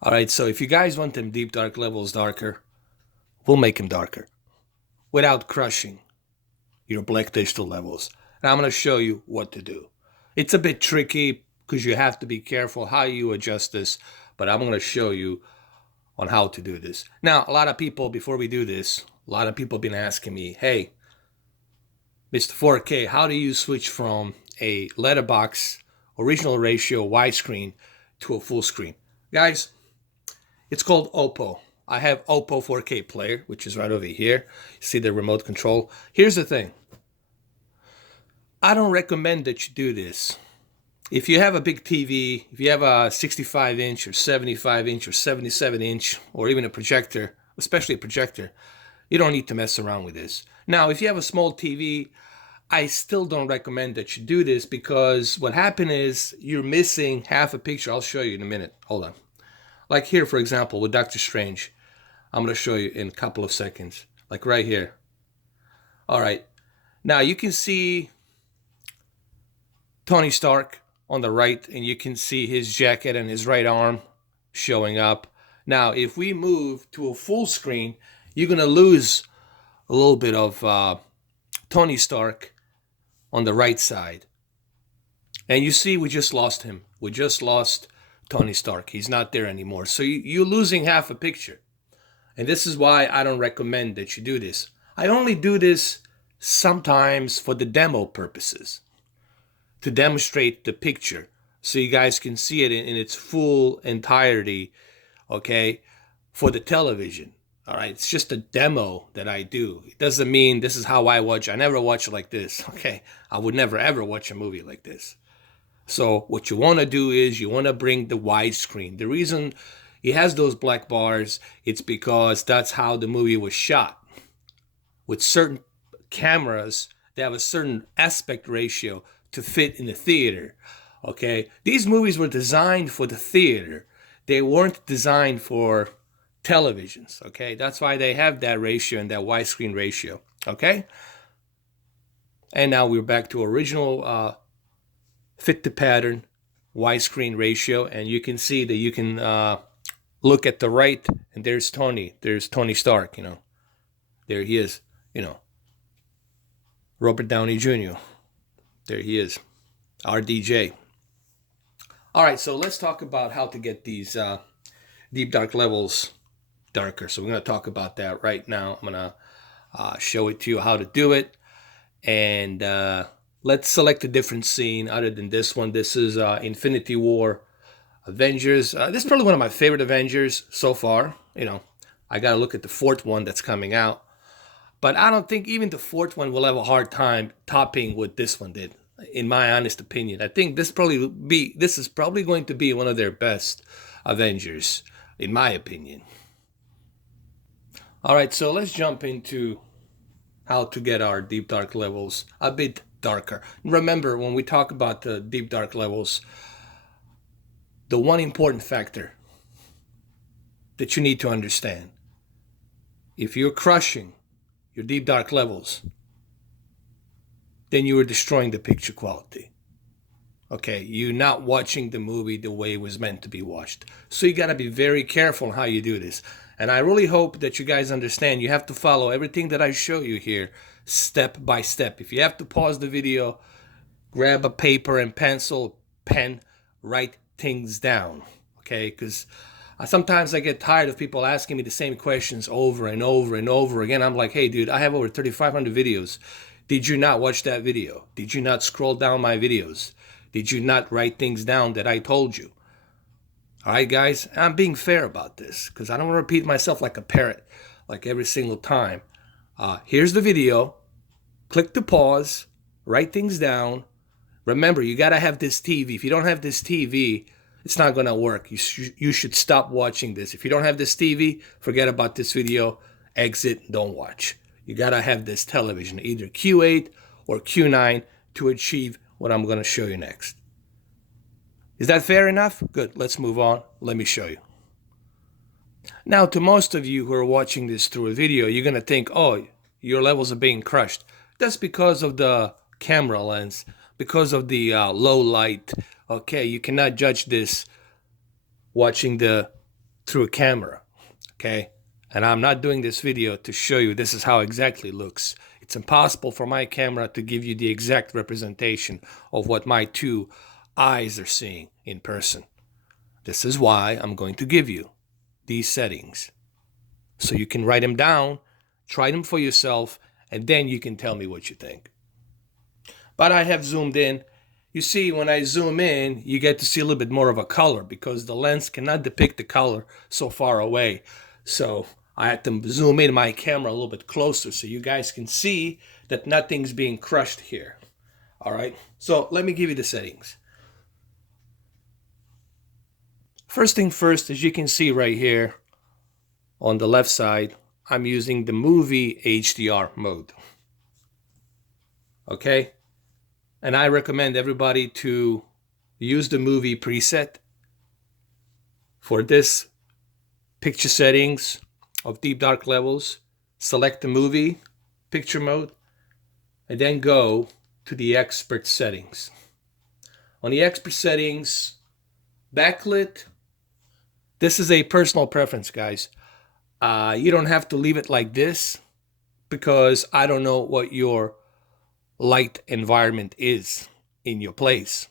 All right, so if you guys want them deep dark levels darker, we'll make them darker without crushing your black digital levels. And I'm going to show you what to do. It's a bit tricky because you have to be careful how you adjust this, but I'm going to show you on how to do this. Now, a lot of people, before we do this, a lot of people have been asking me, hey, Mr. 4K, how do you switch from a letterbox original ratio widescreen to a full screen? Guys, it's called Oppo. I have Oppo 4K player, which is right over here. You see the remote control. Here's the thing. I don't recommend that you do this. If you have a big TV, if you have a 65 inch or 75 inch or 77 inch, or even a projector, especially a projector, you don't need to mess around with this. Now, if you have a small TV, I still don't recommend that you do this because what happened is you're missing half a picture. I'll show you in a minute. Hold on. Like here, for example, with Doctor Strange. I'm going to show you in a couple of seconds. Like right here. All right. Now you can see Tony Stark on the right, and you can see his jacket and his right arm showing up. Now, if we move to a full screen, you're going to lose a little bit of Tony Stark on the right side. And you see, we just lost him. We just lost Tony Stark. He's not there anymore. So you're losing half a picture. And this is why I don't recommend that you do this. I only do this sometimes for the demo purposes, to demonstrate the picture so you guys can see it in its full entirety, okay, for the television. All right, it's just a demo that I do. It doesn't mean this is how I watch. I never watch it like this, okay? I would never ever watch a movie like this. So what you want to do is you want to bring the widescreen. The reason it has those black bars, it's because that's how the movie was shot. With certain cameras, they have a certain aspect ratio to fit in the theater, okay? These movies were designed for the theater. They weren't designed for televisions, okay? That's why they have that ratio and that widescreen ratio, okay? And now we're back to original fit the pattern widescreen ratio, and you can see that you can look at the right, and there's Tony Stark, you know. There he is, you know. Robert Downey Jr. There he is, RDJ. All right, so let's talk about how to get these deep dark levels darker. So we're going to talk about that right now. I'm going to show it to you how to do it. And let's select a different scene other than this one. This is Infinity War Avengers. This is probably one of my favorite Avengers so far. You know, I got to look at the fourth one that's coming out. But I don't think even the fourth one will have a hard time topping what this one did, in my honest opinion. I think this is probably going to be one of their best Avengers, in my opinion. All right, so let's jump into how to get our deep dark levels a bit darker. Remember, when we talk about the deep dark levels, the one important factor that you need to understand, if you're crushing your deep dark levels, then you are destroying the picture quality. Okay, you're not watching the movie the way it was meant to be watched. So you got to be very careful on how you do this. And I really hope that you guys understand you have to follow everything that I show you here step by step. If you have to pause the video, grab a paper and pencil, pen, write things down. Okay, because sometimes I get tired of people asking me the same questions over and over and over again. I'm like, hey, dude, I have over 3,500 videos. Did you not watch that video? Did you not scroll down my videos? Did you not write things down that I told you? All right, guys, I'm being fair about this because I don't want to repeat myself like a parrot, like every single time. Here's the video. Click the pause. Write things down. Remember, you got to have this TV. If you don't have this TV, it's not going to work. You should stop watching this. If you don't have this TV, forget about this video. Exit, don't watch. You got to have this television, either Q8 or Q9, to achieve what I'm going to show you next. Is that fair enough? Good. Let's move on. Let me show you. Now, to most of you who are watching this through a video, you're going to think, oh, your levels are being crushed. That's because of the camera lens, because of the low light. Okay, you cannot judge this watching the through a camera, okay? And I'm not doing this video to show you this is how exactly it looks. It's impossible for my camera to give you the exact representation of what my two eyes are seeing in person. This is why I'm going to give you these settings, so you can write them down, try them for yourself, and then you can tell me what you think. But I have zoomed in. You see, when I zoom in, you get to see a little bit more of a color because the lens cannot depict the color so far away. So I had to zoom in my camera a little bit closer so you guys can see that nothing's being crushed here. All right, so let me give you the settings. First thing first, as you can see right here on the left side, I'm using the movie HDR mode. Okay, and I recommend everybody to use the movie preset for this picture settings of deep dark levels. Select the movie picture mode and then go to the expert settings. On the expert settings, backlit, this is a personal preference, guys. You don't have to leave it like this because I don't know what your light environment is in your place.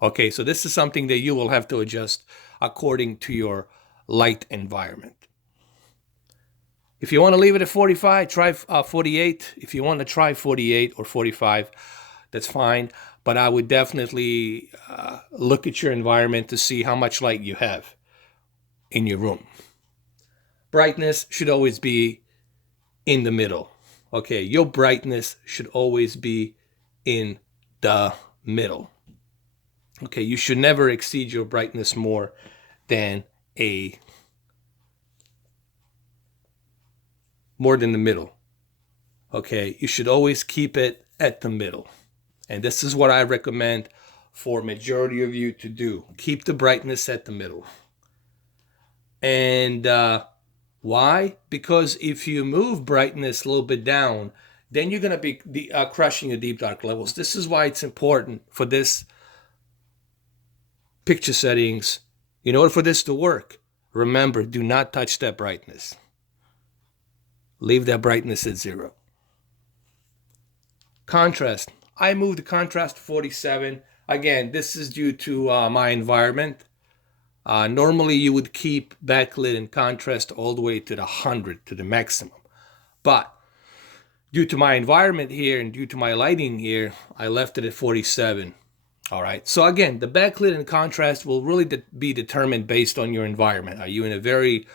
Okay, so this is something that you will have to adjust according to your light environment. If you want to leave it at 45, try 48. If you want to try 48 or 45, that's fine. But I would definitely look at your environment to see how much light you have in your room. Brightness should always be in the middle. Okay, your brightness should always be in the middle. Okay, you should never exceed your brightness more than the middle. Okay, you should always keep it at the middle. And this is what I recommend for majority of you to do. Keep the brightness at the middle. And why? Because if you move brightness a little bit down, then you're going to be crushing your deep dark levels. This is why it's important for this picture settings. In order for this to work, remember, do not touch that brightness. Leave that brightness at 0. Contrast. I moved the contrast to 47. Again, this is due to my environment. Normally, you would keep backlit and contrast all the way to the 100, to the maximum. But due to my environment here and due to my lighting here, I left it at 47. All right. So again, the backlit and contrast will really be determined based on your environment. Are you in a very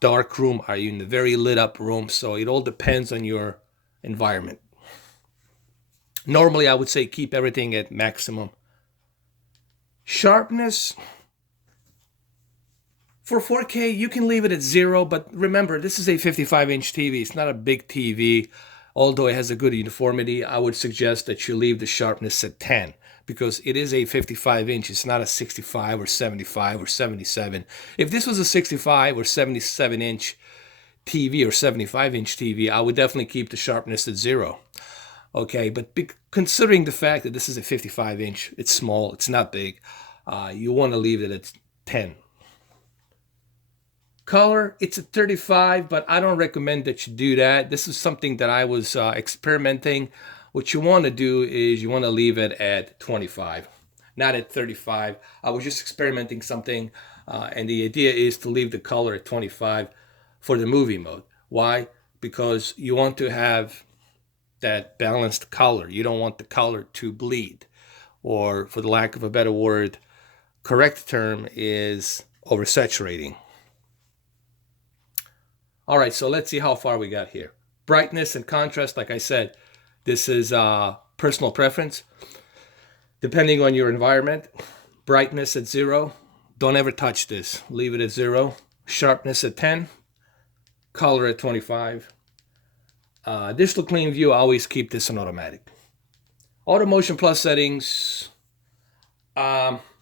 dark room? Are you in a very lit up room? So it all depends on your environment. Normally, I would say keep everything at maximum. Sharpness. For 4K, you can leave it at 0, but remember, this is a 55-inch TV. It's not a big TV. Although it has a good uniformity, I would suggest that you leave the sharpness at 10 because it is a 55-inch. It's not a 65 or 75 or 77. If this was a 65 or 77-inch TV or 75-inch TV, I would definitely keep the sharpness at 0. Okay, but considering the fact that this is a 55-inch, it's small, it's not big, you want to leave it at 10. Color, it's a 35, but I don't recommend that you do that. This is something that I was experimenting. What you want to do is you want to leave it at 25, not at 35. I was just experimenting something, and the idea is to leave the color at 25 for the movie mode. Why? Because you want to have that balanced color. You don't want the color to bleed, or for the lack of a better word, correct term is oversaturating. All right, so let's see how far we got here. Brightness and contrast, like I said, this is personal preference. Depending on your environment, brightness at 0. Don't ever touch this. Leave it at 0. Sharpness at 10. Color at 25. Digital clean view, I always keep this on automatic. Auto motion plus settings.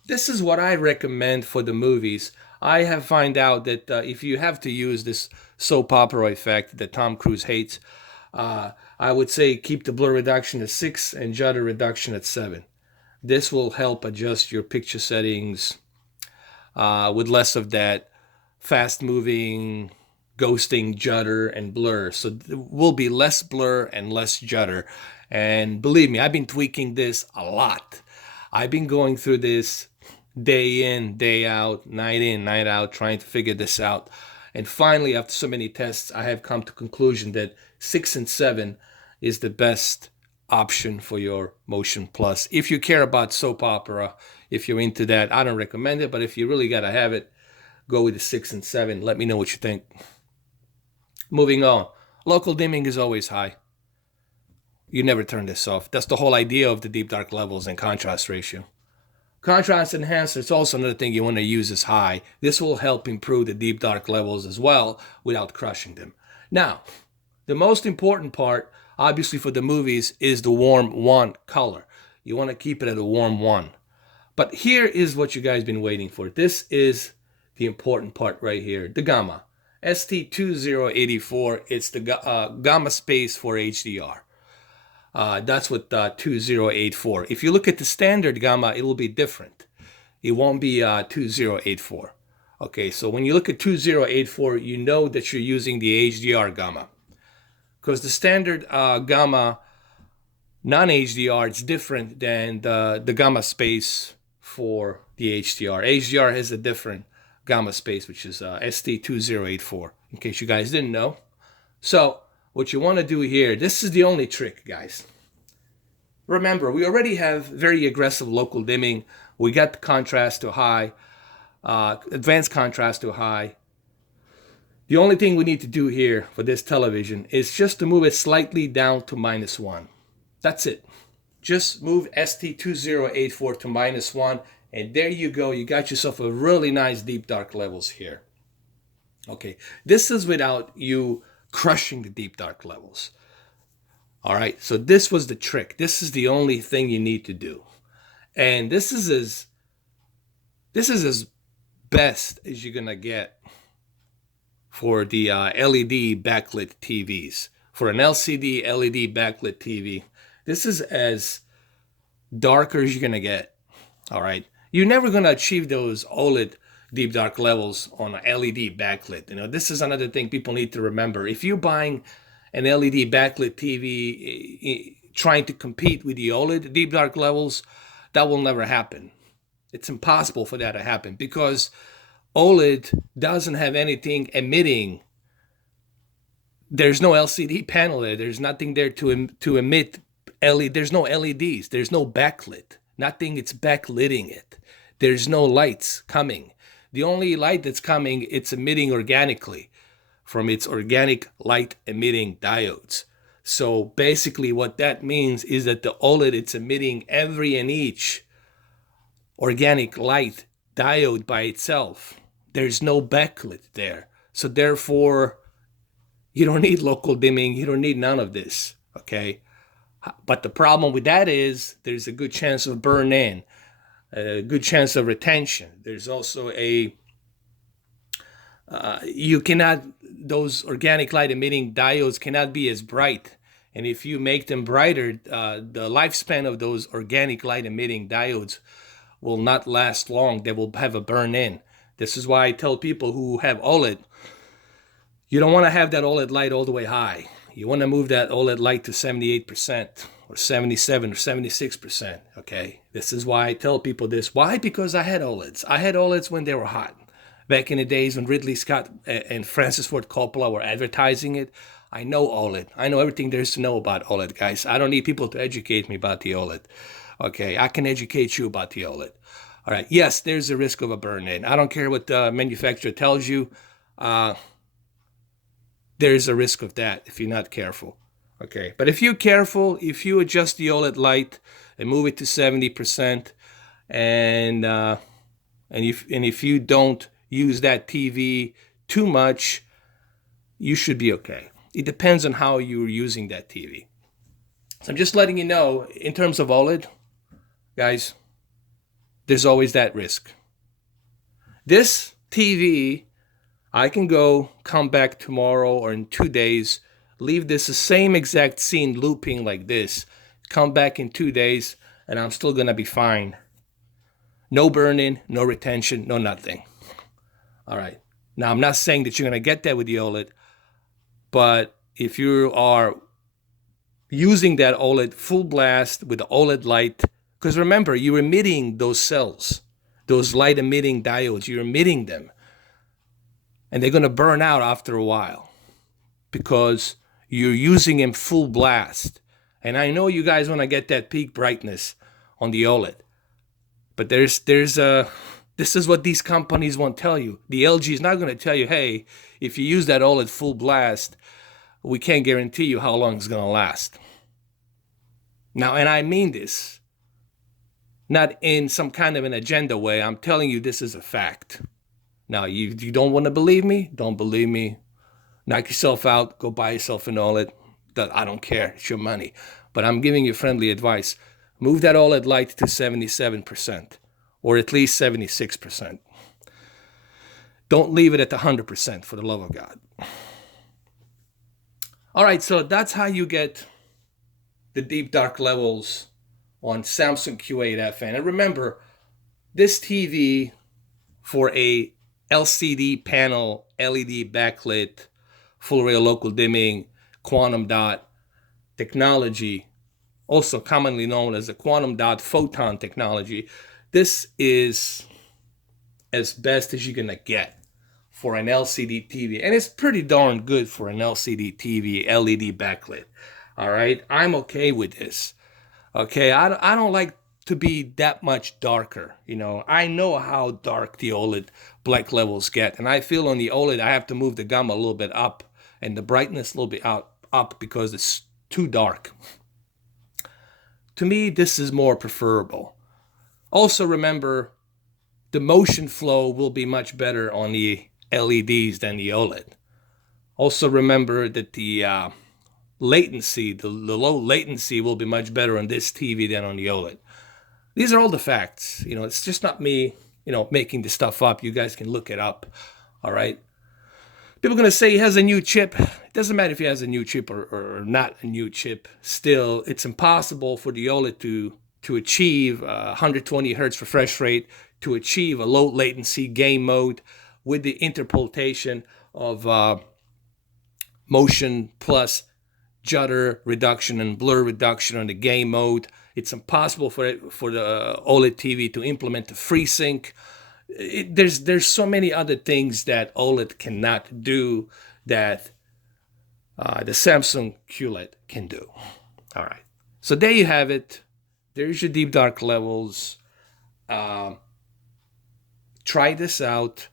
This is what I recommend for the movies. I have found out that if you have to use this soap opera effect that Tom Cruise hates, I would say keep the blur reduction at 6 and shutter reduction at 7. This will help adjust your picture settings with less of that fast moving, ghosting, judder, and blur. So there will be less blur and less judder. And believe me, I've been tweaking this a lot. I've been going through this day in, day out, night in, night out, trying to figure this out. And finally, after so many tests, I have come to the conclusion that 6 and 7 is the best option for your Motion Plus. If you care about soap opera, if you're into that, I don't recommend it. But if you really got to have it, go with the 6 and 7. Let me know what you think. Moving on. Local dimming is always high. You never turn this off. That's the whole idea of the deep dark levels and contrast ratio. Contrast enhancer is also another thing you want to use is high. This will help improve the deep dark levels as well without crushing them. Now, the most important part, obviously for the movies, is the warm 1 color. You want to keep it at a warm 1. But here is what you guys been waiting for. This is the important part right here, the gamma. ST2084, it's the gamma space for HDR. That's what 2084. If you look at the standard gamma, it will be different. It won't be 2084. Okay, so when you look at 2084, you know that you're using the HDR gamma. Because the standard gamma non-HDR is different than the gamma space for the HDR. HDR has a different gamma space, which is ST2084, in case you guys didn't know. So what you want to do here, this is the only trick, guys. Remember, we already have very aggressive local dimming. We got the contrast to high, advanced contrast to high. The only thing we need to do here for this television is just to move it slightly down to -1. That's it. Just move ST2084 to -1, and there you go. You got yourself a really nice deep dark levels here. Okay, this is without you crushing the deep dark levels. All right, so this was the trick. This is the only thing you need to do. And this is as best as you're gonna get for the LED backlit TVs. For an LCD LED backlit TV, this is as darker as you're gonna get. All right, you're never gonna achieve those OLED deep dark levels on an LED backlit. You know, this is another thing people need to remember. If you're buying an LED backlit TV trying to compete with the OLED deep dark levels, that will never happen. It's impossible for that to happen because OLED doesn't have anything emitting. There's no LCD panel there. There's nothing there to emit LED. There's no LEDs. There's no backlit. Nothing. It's backlighting it. There's no lights coming. The only light that's coming, it's emitting organically from its organic light emitting diodes. So basically what that means is that the OLED, it's emitting every and each organic light diode by itself. There's no backlit there. So therefore, you don't need local dimming. You don't need none of this, okay? But the problem with that is there's a good chance of burn-in, a good chance of retention. There's also those organic light emitting diodes cannot be as bright. And if you make them brighter, the lifespan of those organic light emitting diodes will not last long. They will have a burn-in. This is why I tell people who have OLED, you don't want to have that OLED light all the way high. You want to move that OLED light to 78% or 77 or 76%, okay? This is why I tell people this. Why? Because I had OLEDs. I had OLEDs when they were hot. Back in the days when Ridley Scott and Francis Ford Coppola were advertising it, I know OLED. I know everything there is to know about OLED, guys. I don't need people to educate me about the OLED. Okay, I can educate you about the OLED. All right, yes, there's a risk of a burn-in. I don't care what the manufacturer tells you. There's a risk of that if you're not careful. Okay, but if you're careful, if you adjust the OLED light and move it to 70%, and if you don't use that TV too much, you should be okay. It depends on how you're using that TV. So I'm just letting you know, in terms of OLED, guys, there's always that risk. This TV, I can come back tomorrow or in 2 days, leave this the same exact scene looping like this, come back in 2 days, and I'm still gonna be fine. No burn-in, no retention, no nothing. All right. Now, I'm not saying that you're going to get that with the OLED, but if you are using that OLED full blast with the OLED light, because remember, you're emitting those cells, those light emitting diodes, you're emitting them. And they're going to burn out after a while because you're using them full blast. And I know you guys want to get that peak brightness on the OLED, but this is what these companies won't tell you. The LG is not going to tell you, hey, if you use that OLED full blast, we can't guarantee you how long it's going to last. Now, and I mean this, not in some kind of an agenda way. I'm telling you this is a fact. Now, you don't want to believe me? Don't believe me. Knock yourself out. Go buy yourself an OLED. I don't care. It's your money. But I'm giving you friendly advice. Move that OLED light to 77%, or at least 76%. Don't leave it at 100%, for the love of God. All right, so that's how you get the deep dark levels on Samsung Q8fn. And remember, this TV for a LCD panel, LED backlit, full rail local dimming, quantum dot technology, also commonly known as the quantum dot photon technology. This is as best as you're gonna get for an LCD TV, and it's pretty darn good for an LCD TV, LED backlit. All right, I'm okay with this. Okay, I don't like to be that much darker. You know, I know how dark the OLED black levels get, and I feel on the OLED I have to move the gamma a little bit up and the brightness a little bit up because it's too dark. To me, this is more preferable. Also remember, the motion flow will be much better on the LEDs than the OLED. Also remember that the latency, the low latency will be much better on this TV than on the OLED. These are all the facts. You know, it's just not me, making this stuff up. You guys can look it up. All right. People are going to say he has a new chip. It doesn't matter if he has a new chip or not a new chip. Still, it's impossible for the OLED to achieve 120 hertz refresh rate, to achieve a low latency game mode with the interpolation of motion plus judder reduction and blur reduction on the game mode. It's impossible for the OLED TV to implement the FreeSync. There's so many other things that OLED cannot do that the Samsung QLED can do. All right. So there you have it. There's your deep dark levels. Try this out.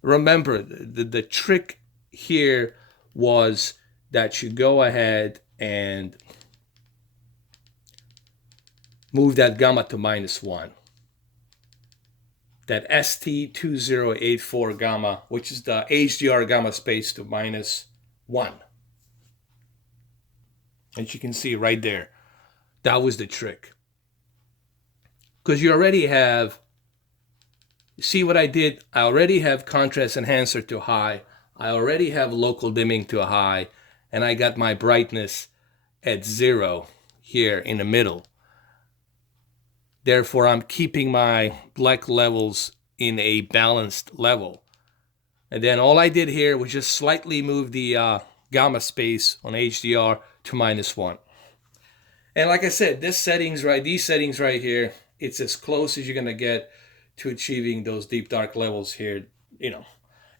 Remember, the trick here was that you go ahead and move that gamma to -1. That ST2084 gamma, which is the HDR gamma space, to -1. As you can see right there, that was the trick. Because you already have, see what I did? I already have contrast enhancer to high. I already have local dimming to high. And I got my brightness at 0 here in the middle. Therefore, I'm keeping my black levels in a balanced level. And then all I did here was just slightly move the gamma space on HDR to -1. And like I said, these settings right here, it's as close as you're going to get to achieving those deep dark levels here.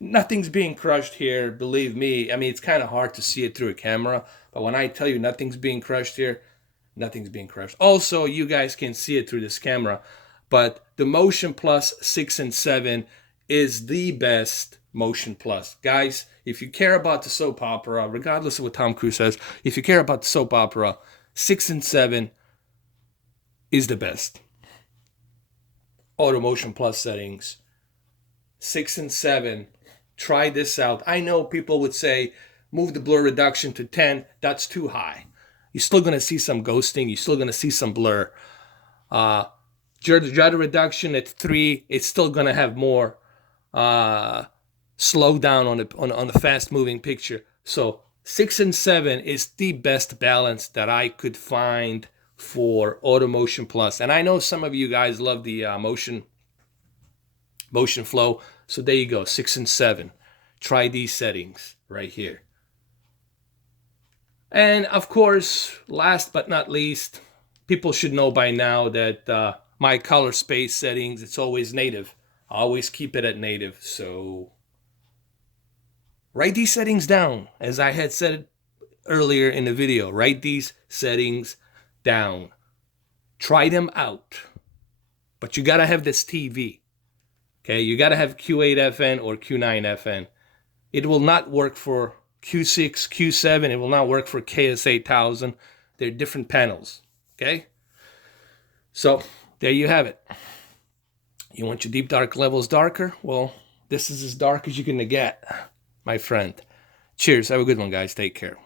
Nothing's being crushed here, believe me. I mean, it's kind of hard to see it through a camera, but when I tell you nothing's being crushed here, nothing's being crushed. Also, you guys can see it through this camera, but the Motion Plus 6 and 7 is the best Motion Plus. Guys, if you care about the soap opera, regardless of what Tom Cruise says, if you care about the soap opera, 6 and 7 is the best. Auto Motion Plus settings, 6 and 7. Try this out. I know people would say, move the blur reduction to 10. That's too high. You're still going to see some ghosting. You're still going to see some blur. Judder reduction at 3. It's still going to have more slow down on the fast moving picture. So 6 and 7 is the best balance that I could find for Auto Motion Plus. And I know some of you guys love the motion flow. So there you go, 6 and 7. try these settings right here. And of course, last but not least, people should know by now that my color space settings, it's always native. I always keep it at native. So write these settings down. As I had said earlier in the video, write these settings down. Try them out. But you got to have this TV. Okay, you got to have Q8fn or Q9FN. It will not work for Q6, Q7. It will not work for KS8000. They're different panels. Okay? So, there you have it. You want your deep dark levels darker? Well, this is as dark as you're going to get, my friend. Cheers. Have a good one, guys. Take care.